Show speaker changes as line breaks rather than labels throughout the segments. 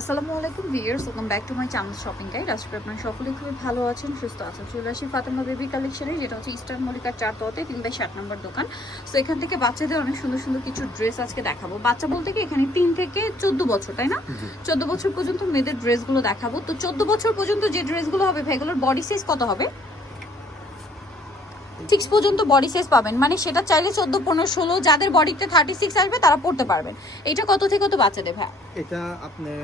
আসসালামু আলাইকুম viewers welcome back to my channel shopping guide আজকে আপনারা সকলে খুবই ভালো আছেন সুস্থ আছেন। চলে আসি ফাতেমা বেবি কালেকশনে যেটা হচ্ছে ইস্টার্ন মলিকার চার তোতে তিন বাই ষাট নম্বর দোকান। সো এখান থেকে বাচ্চাদের অনেক সুন্দর সুন্দর কিছু ড্রেস আজকে দেখাবো। বাচ্চা বলতে কি এখানে তিন থেকে চোদ্দ বছর তাই না? চোদ্দ বছর পর্যন্ত মেয়েদের ড্রেসগুলো দেখাবো। তো চোদ্দ বছর পর্যন্ত যে ড্রেসগুলো হবে ভাইগুলোর বডি সাইজ কত হবে? সিক্স পর্যন্ত বডি সাইজ পাবেন। মানে সেটা চাইলে চোদ্দ পনেরো ষোলো যাদের বডিতে থার্টি সিক্স আসবে তারা পড়তে পারবেন। এটা কত থেকে কত বাচ্চাদের ভাই
এটা আপনার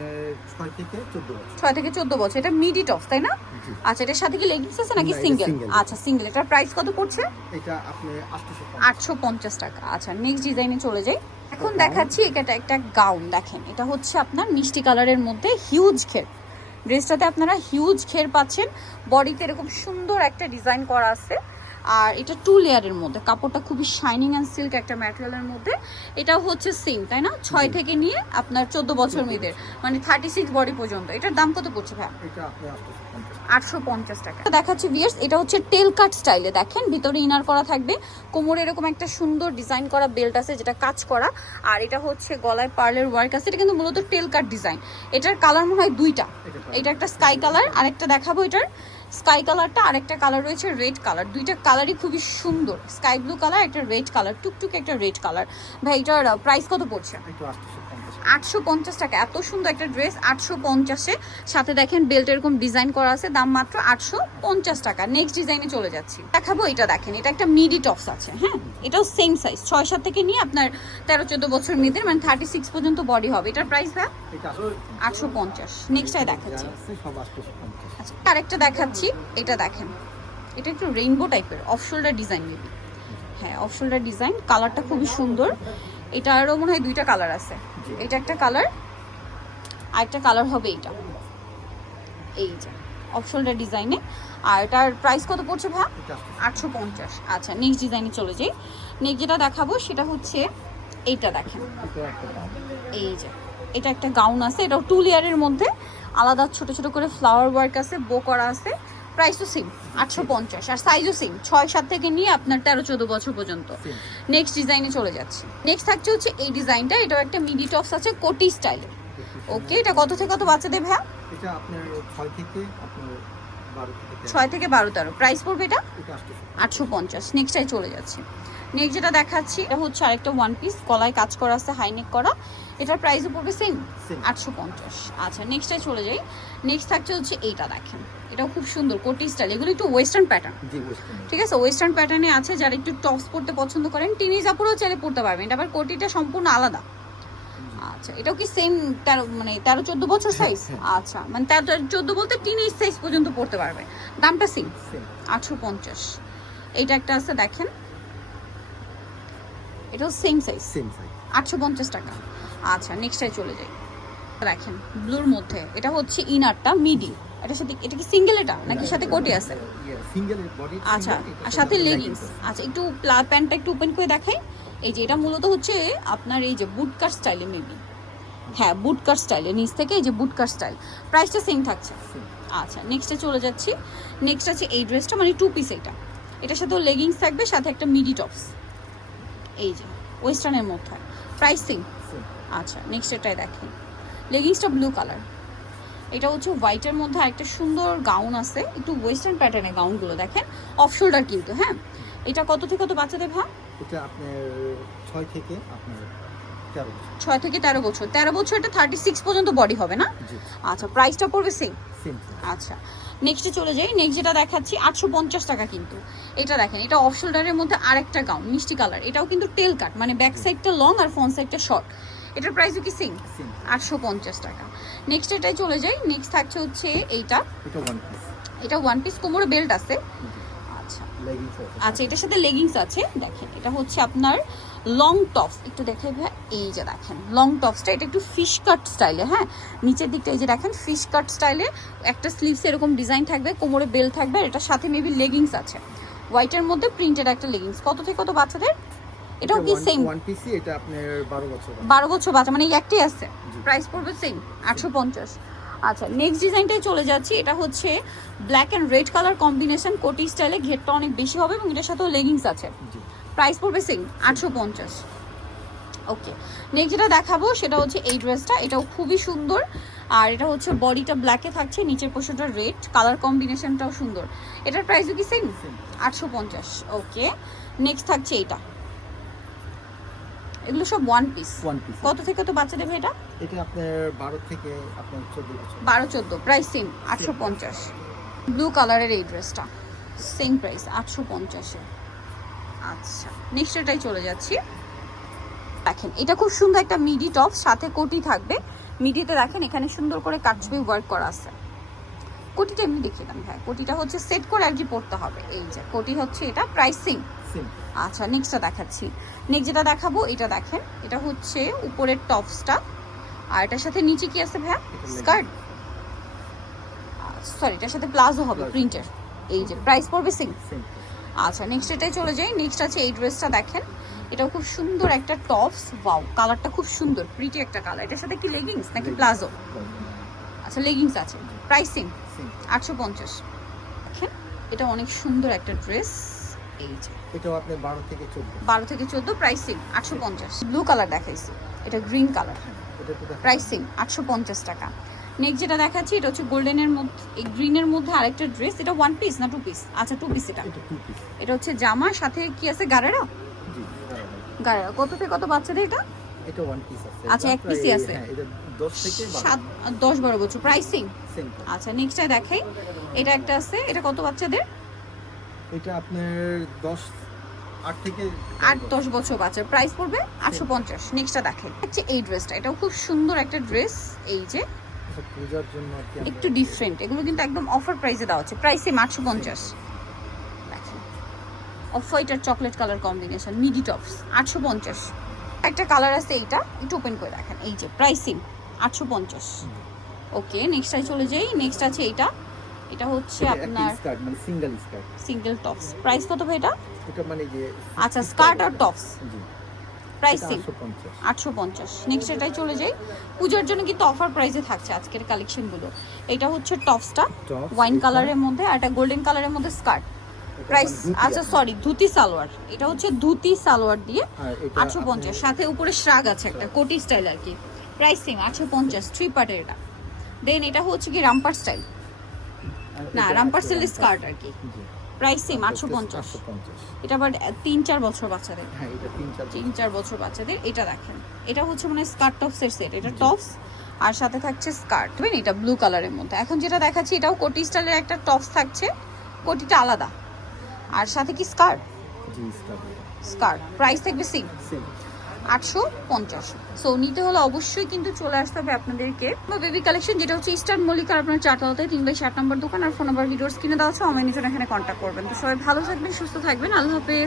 ছয় থেকে চোদ্দ বছর।
ছয় থেকে চোদ্দ বছর। এটা মিডি টপস তাই না? আচ্ছা এটার সাথে কি লেগিংস আছে নাকি সিঙ্গেল আচ্ছা সিঙ্গেল এটার প্রাইস কত পড়ছে?
এটা আপনি
আটশো পঞ্চাশ। টাকা। আচ্ছা নেক্সট ডিজাইনে চলে যাই। এখন দেখাচ্ছি এটা একটা গাউন দেখেন। এটা হচ্ছে আপনার মিষ্টি কালারের মধ্যে হিউজ ঘের ড্রেসটাতে আপনারা হিউজ ঘের পাচ্ছেন। বডিতে এরকম সুন্দর একটা ডিজাইন করা আছে। আর এটা টু লেয়ারের মধ্যে। কাপড়টা খুবই শাইনিং অ্যান্ড সিল্ক একটা ম্যাটেরিয়ালের মধ্যে। এটাও হচ্ছে সেম তাই না? ছয় থেকে নিয়ে আপনার চোদ্দ বছর মেয়েদের মানে থার্টি সিক্স বডি পর্যন্ত। এটার দাম কত পড়ছে ভাই?
এটা
আটশো পঞ্চাশ। টাকা। দেখাচ্ছি ভিয়ার্স এটা হচ্ছে টেল কাট স্টাইলে দেখেন ভিতরে ইনার করা থাকবে। কোমরে এরকম একটা সুন্দর ডিজাইন করা বেল্ট আছে যেটা কাজ করা। আর এটা হচ্ছে গলায় পার্লের ওয়ার্ক আছে। এটা কিন্তু মূলত টেল কাট ডিজাইন এটার কালার মনে হয় দুইটা।
এটা
এটা একটা স্কাই কালার আরেকটা দেখাবো এটার। স্কাই কালারটা আরেকটা কালার রয়েছে রেড কালার দুইটা কালারই খুবই সুন্দর। স্কাই ব্লু কালার একটা রেড কালার টুকটুক একটা রেড কালার। ভাই এটার প্রাইস কত পড়ছে? আটশো পঞ্চাশ টাকা। এত সুন্দর একটা ড্রেস আটশো পঞ্চাশে। সাথে দেখেন বেল্ট এরকম ডিজাইন করা আছে দাম মাত্র আটশো পঞ্চাশ টাকা। নেক্সট ডিজাইনে চলে যাচ্ছি। দেখাবো এটা দেখেন এটা একটা মিডি টপস আছে হ্যাঁ? এটাও সেম সাইজ ছয় সাত থেকে নিয়ে আপনার তেরো চোদ্দ বছর মেয়েদের মানে থার্টি সিক্স পর্যন্ত বডি হবে। এটার প্রাইস ভাই? আটশো পঞ্চাশ। নেক্সটটাই দেখাচ্ছি। আচ্ছা আরেকটা দেখাচ্ছি। এটা দেখেন এটা একটু রেইনবো টাইপের অফ শোল্ডার ডিজাইন মেবি হ্যাঁ অফ শোল্ডার ডিজাইন কালারটা খুবই সুন্দর। এটা আরও মনে হয় দুইটা কালার আছে। এটা একটা কালার আর একটা কালার হবে এইটা। এই যে অফ শোল্ডার ডিজাইনে আর এটার প্রাইস কত পড়ছে ভাই আটশো পঞ্চাশ। আচ্ছা নেক্সট ডিজাইনে চলে যাই। নেক্সট যেটা দেখাবো সেটা হচ্ছে এইটা দেখেন। এই যে এটা একটা গাউন আছে এটাও টু লেয়ারের মধ্যে। আলাদা ছোট ছোট করে ফ্লাওয়ার ওয়ার্ক আছে বো করা আছে। প্রাইস তো সেম আটশো পঞ্চাশ আর সাইজও সেম ছয় সাত থেকে নিয়ে আপনার তেরো চোদ্দ বছর পর্যন্ত। নেক্সট ডিজাইনে চলে যাচ্ছে। নেক্সট থাকছে হচ্ছে এই ডিজাইনটা এটাও একটা মিডি টপস আছে কোটি স্টাইলের ওকে এটা কত থেকে কত বাচ্চাদের ভাইয়া?
এটা আপনার ছয় থেকে আপনার।
ছয় থেকে বারো তেরো। প্রাইস পড়বে এটা? আটশো পঞ্চাশ। নেক্সটাই চলে যাচ্ছে। নেক্সট যেটা দেখাচ্ছি এটা হচ্ছে আরেকটা ওয়ান পিস গলায় কাজ করা আছে হাইনেক করা। এটার প্রাইসও পড়বে সেম আটশো পঞ্চাশ। আচ্ছা নেক্সটাই চলে যাই। নেক্সট থাকছে হচ্ছে এইটা দেখেন। এটাও খুব সুন্দর কোটি স্টাইল এগুলো একটু ওয়েস্টার্ন প্যাটার্ন ঠিক আছে? ওয়েস্টার্ন প্যাটার্নে আছে যারা একটু টপস পরতে পছন্দ করেন টিনেজ আপুরও চাইলে পড়তে পারবেন। এটা আবার কোটিটা সম্পূর্ণ আলাদা। আচ্ছা এটাও কি সেম তেরো মানে তেরো চোদ্দ বছর সাইজ আচ্ছা মানে তেরো চোদ্দ বলতে টিনেজ সাইজ পর্যন্ত পড়তে পারবে। দামটা সেম আটশো পঞ্চাশ। এইটা একটা আছে দেখেন। এটাও সেম সাইজ
সেম সাইজ
আটশো পঞ্চাশ টাকা। আচ্ছা নেক্সটাই চলে যাই। দেখেন ব্লুর মধ্যে। এটা হচ্ছে ইনারটা মিডি এটার সাথে এটা কি সিঙ্গেল এটা? নাকি সাথে কোটি আছে? আচ্ছা আর সাথে লেগিংস আচ্ছা একটু প্যান্টটা একটু ওপেন করে দেখাই। এই যে এটা মূলত হচ্ছে আপনার এই যে বুটকার স্টাইলে মেবি হ্যাঁ বুটকার স্টাইলে নিচ থেকে এই যে বুটকার স্টাইল প্রাইসটা সেম থাকছে। আচ্ছা নেক্সটে চলে যাচ্ছি। নেক্সট আছে এই ড্রেসটা মানে টু পিস এটা। এটার সাথেও লেগিংস থাকবে সাথে একটা মিডি টপস এই যে ওয়েস্টার্নের মধ্যে। প্রাইস সেম আচ্ছা নেক্সট এটাই দেখেন লেগিংসটা ব্লু কালার এটা হচ্ছে হোয়াইটের মধ্যে একটা সুন্দর গাউন আছে। একটু ওয়েস্টার্ন প্যাটার্নের গাউনগুলো দেখেন। অফ শোল্ডার কিন্তু হ্যাঁ? এটা কত থেকে কত বাচ্চাদের ভাগ?
এটা আপনার ছয় থেকে আপনার
ছয় থেকে তেরো বছর। তেরো বছর এটা থার্টি সিক্স পর্যন্ত বডি হবে না? আচ্ছা প্রাইসটা পড়বে সেম আচ্ছা নেক্সটে চলে যাই। নেক্সট যেটা দেখাচ্ছি আটশো পঞ্চাশ টাকা কিন্তু। এটা দেখেন এটা অফ শোল্ডারের মধ্যে আরেকটা গাউন মিষ্টি কালার এটাও কিন্তু টেল কাট মানে ব্যাক সাইডটা লং আর ফ্রন্ট সাইডটা শর্ট এটার প্রাইসও কি সেম আটশো পঞ্চাশ টাকা। নেক্সট এটাই চলে যাই। নেক্সট থাকছে হচ্ছে এইটা।
এটা ওয়ান পিস
কোমরে বেল্ট আছে। আচ্ছা। আচ্ছা এটার সাথে লেগিংস আছে। দেখেন এটা হচ্ছে আপনার লং টপস একটু দেখাই ভাই এই যে দেখেন লং টপসটা এটা একটু ফিশ কাট স্টাইলে হ্যাঁ? নিচের দিকটা এই যে দেখেন ফিশ কাট স্টাইলে একটা স্লিভস এরকম ডিজাইন থাকবে কোমরে বেল থাকবে আর এটার সাথে মেবি লেগিংস আছে। হোয়াইটের মধ্যে প্রিন্টেড একটা লেগিংস কত থেকে কত বাচ্চাদের? এটাও কি সেম
ওয়ান পিসি এটা আপনার বারো বছর
বারো বছর বাচ্চা মানে একটাই আছে। প্রাইস পড়বে সেম আটশো পঞ্চাশ। আচ্ছা নেক্সট ডিজাইনটাই চলে যাচ্ছি এটা হচ্ছে black and red colour combination কোটি স্টাইলে ঘেরটা অনেক বেশি হবে এবং এটার সাথেও লেগিংস আছে। প্রাইস পড়বে সেম আটশো পঞ্চাশ। ওকে নেক্সট যেটা দেখাবো সেটা হচ্ছে এই ড্রেসটা এটাও খুবই সুন্দর। আর এটা হচ্ছে বডিটা ব্ল্যাকে থাকছে নিচের পোশনটা রেড কালার কম্বিনেশনটাও সুন্দর। এটার প্রাইসও কি সেম আটশো পঞ্চাশ। ওকে নেক্সট থাকছে এইটা এগুলো সব ওয়ান পিস
ওয়ান পিস
কত থেকে তো বাচ্চা দেবে এটা?
এটা আপনার বারো থেকে আপনার
প্রাইস সেম আটশো পঞ্চাশ। ব্লু কালারের এই ড্রেসটা সেম প্রাইস আটশো পঞ্চাশে। আচ্ছা নেক্সট এটাই চলে যাচ্ছি। দেখেন এটা খুব সুন্দর একটা মিডি টপ সাথে কোটি থাকবে। মিডিতে দেখেন এখানে সুন্দর করে কাটছবি ওয়ার্ক করা আছে। কোটিটা এমনি দেখিয়ে দেন ভাই কোটিটা হচ্ছে সেট করে আর কি পড়তে হবে। এই যে কোটি হচ্ছে এটা প্রাইসিং আচ্ছা নেক্সটটা দেখাচ্ছি। নেক্সট যেটা দেখাবো এটা দেখেন এটা হচ্ছে উপরের টপসটা আর এটার সাথে নিচে কি আছে ভাইয়া? স্কার্ট সরি এটার সাথে প্লাজো হবে. প্রিন্টের এই যে প্রাইস পড়বে সিং আচ্ছা নেক্সট এটাই চলে যাই। নেক্সট আছে এই ড্রেসটা দেখেন। এটাও খুব সুন্দর একটা টপস ওয়াও কালারটা খুব সুন্দর প্রিটি একটা কালার এটার সাথে কি লেগিংস নাকি প্লাজো? আচ্ছা লেগিংস আছে। প্রাইসিং আটশো পঞ্চাশ। দেখেন এটা অনেক সুন্দর একটা ড্রেস এই যে।
এটাও আপনার বারো থেকে চোদ্দ।
বারো থেকে চোদ্দ প্রাইসিং আটশো পঞ্চাশ। ব্লু কালার দেখাইছি। এটা গ্রিন কালার প্রাইসিং আটশো পঞ্চাশ টাকা। নেক্সট যেটা দেখাচ্ছি এটা হচ্ছে গোল্ডেনের মধ্যে এই গ্রিনের মধ্যে আরেকটা ড্রেস এটা ওয়ান পিস না টু পিস আচ্ছা টু পিস এটা।
এটা
হচ্ছে জামা সাথে কি আছে? গারেরা?
জি
গারেরা। কত থেকে কত বাচ্চাদের এটা?
এটা ওয়ান পিস আছে।
আচ্ছা, এক piece-ই আছে।
হ্যাঁ এটা দশ
বারো। বছর প্রাইসিং আচ্ছা নেক্সটটা দেখাই। এটা একটা আছে এটা কত বাচ্চাদের?
এটা আপনার দশ আট থেকে
আট দশ বছর বাচ্চার প্রাইস পড়বে আটশো পঞ্চাশ। নেক্সটটা দেখেন হচ্ছে এই ড্রেসটা এটাও খুব সুন্দর একটা ড্রেস এই যে। একটু ডিফারেন্ট এগুলো কিন্তু একদম অফার প্রাইসে দেওয়া হচ্ছে প্রাইস সেম আটশো পঞ্চাশ। অফ হোয়াইট আর chocolate colour combination midi tops আটশো পঞ্চাশ। একটা কালার আছে এইটা একটু ওপেন করে দেখেন। এই যে প্রাইসিং আটশো পঞ্চাশ। ওকে নেক্সটটাই চলে যাই। নেক্সট আছে এইটা। এটা হচ্ছে আপনার
মানে single skirt
single tops price কত ভাই এটা?
এটা মানে যে
আচ্ছা স্কার্ট আর টপস
জি।
প্রাইসিং
আটশো পঞ্চাশ।
নেক্সট এটাই চলে যাই। পুজোর জন্য কিন্তু অফার প্রাইসে থাকছে আজকের কালেকশনগুলো এটা হচ্ছে টপসটা ওয়াইন কালারের মধ্যে আর একটা গোল্ডেন কালারের মধ্যে স্কার্ট প্রাইস আচ্ছা সরি ধুতি সালোয়ার। এটা হচ্ছে ধুতি সালোয়ার দিয়ে আটশো পঞ্চাশ। সাথে উপরে শ্রাগ আছে একটা কোটি স্টাইল আর কি। প্রাইস সেম আটশো পঞ্চাশ থ্রি পার্টের এটা। দেন এটা হচ্ছে কি রামপার স্টাইল না রামপার
আছে
স্টাইলের স্কার্ট আর কি। প্রাইস সেম আটশো পঞ্চাশ। এটা আবার তিন চার বছর বাচ্চাদের।
হ্যাঁ তিন চার
বছর। বাচ্চাদের। এটা দেখেন এটা হচ্ছে মানে স্কার্ট টপসের সেট এটা টপস আর সাথে থাকছে স্কার্ট। বুঝলেন এটা ব্লু কালারের মধ্যে। এখন যেটা দেখাচ্ছি এটাও কোটি স্টাইলের একটা টপস থাকছে। কোটিটা আলাদা। আর সাথে কি স্কার্ট?
স্কার্ট।
স্কার্ট। প্রাইস থাকবে সেম আটশো পঞ্চাশ। সো নিতে হলে অবশ্যই কিন্তু চলে আসতে হবে আপনাদেরকে। বেবি কালেকশন যেটা হচ্ছে ইস্টার্ন মল্লিকার আপনার চারতলাতে, তিন বাই ষাট নম্বর দোকান, আর ফোন নাম্বার ভিডিওস কিনে দেওয়া আছে নিজের এখানে কন্ট্যাক্ট করবেন। তো সবাই ভালো থাকবেন, সুস্থ থাকবেন। আল্লাহ হাফেজ।